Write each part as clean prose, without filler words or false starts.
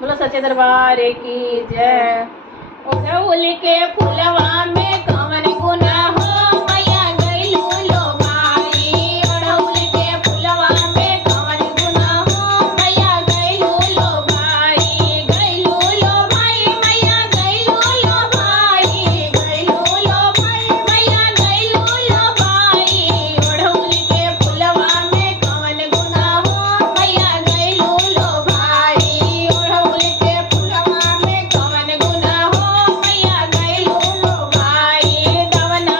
बोलो सच्चे दरबार की जय। ओढ़ौल के फुलवा में कवन गुना हो मैया गइलू लो भाई। ओढ़ौल के फुलवा में कवन गुना हो मैया गइलू लो भाई। गइलू लो भाई मैया गइलू लो भाई। गइलू लो भाई मैया गइलू लो भाई। ओढ़ौल के फुलवा में कवन गुना हो मैया गइलू लो भाई। ओढ़ौल के फुलवा में कवन गुना हो मैया गइलू लो भाई। दवना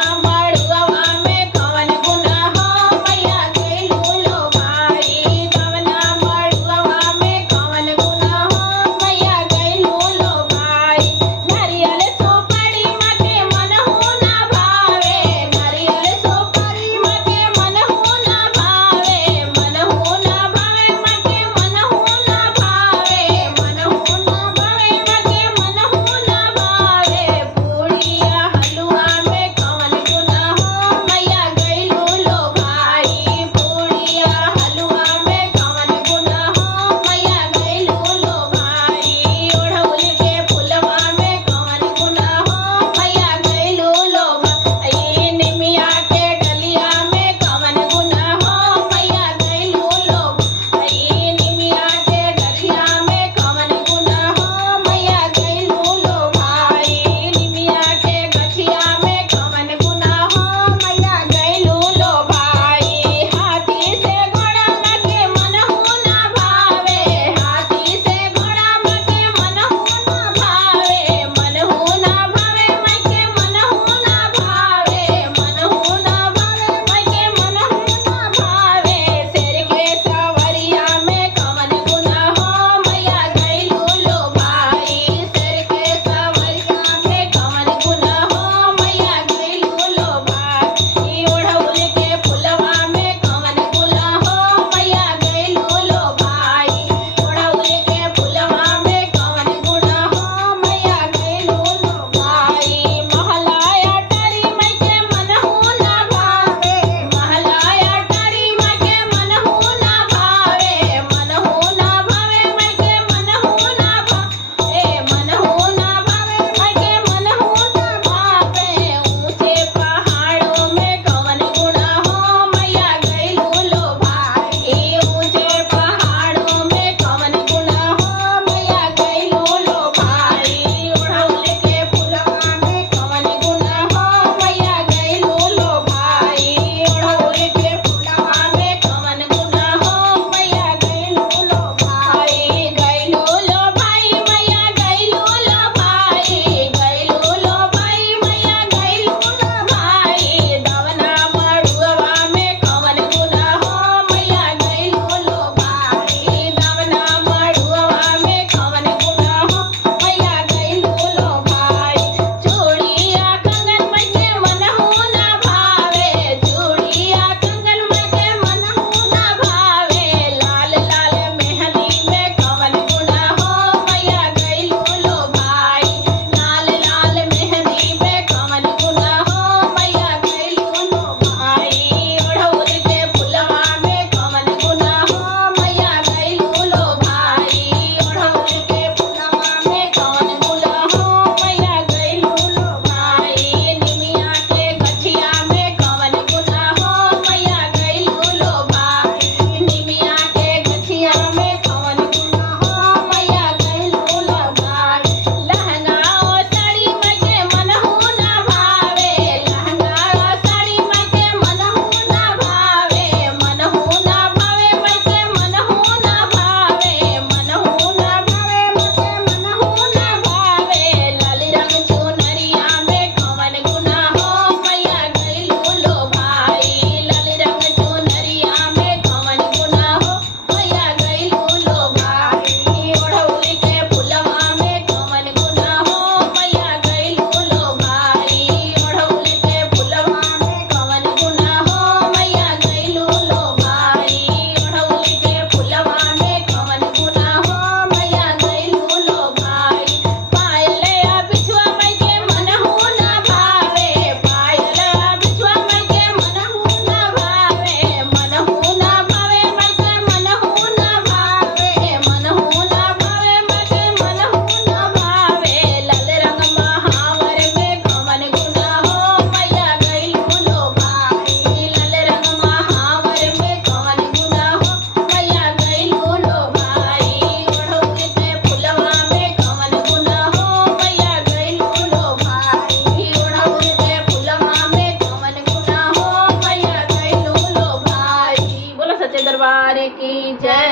की जय।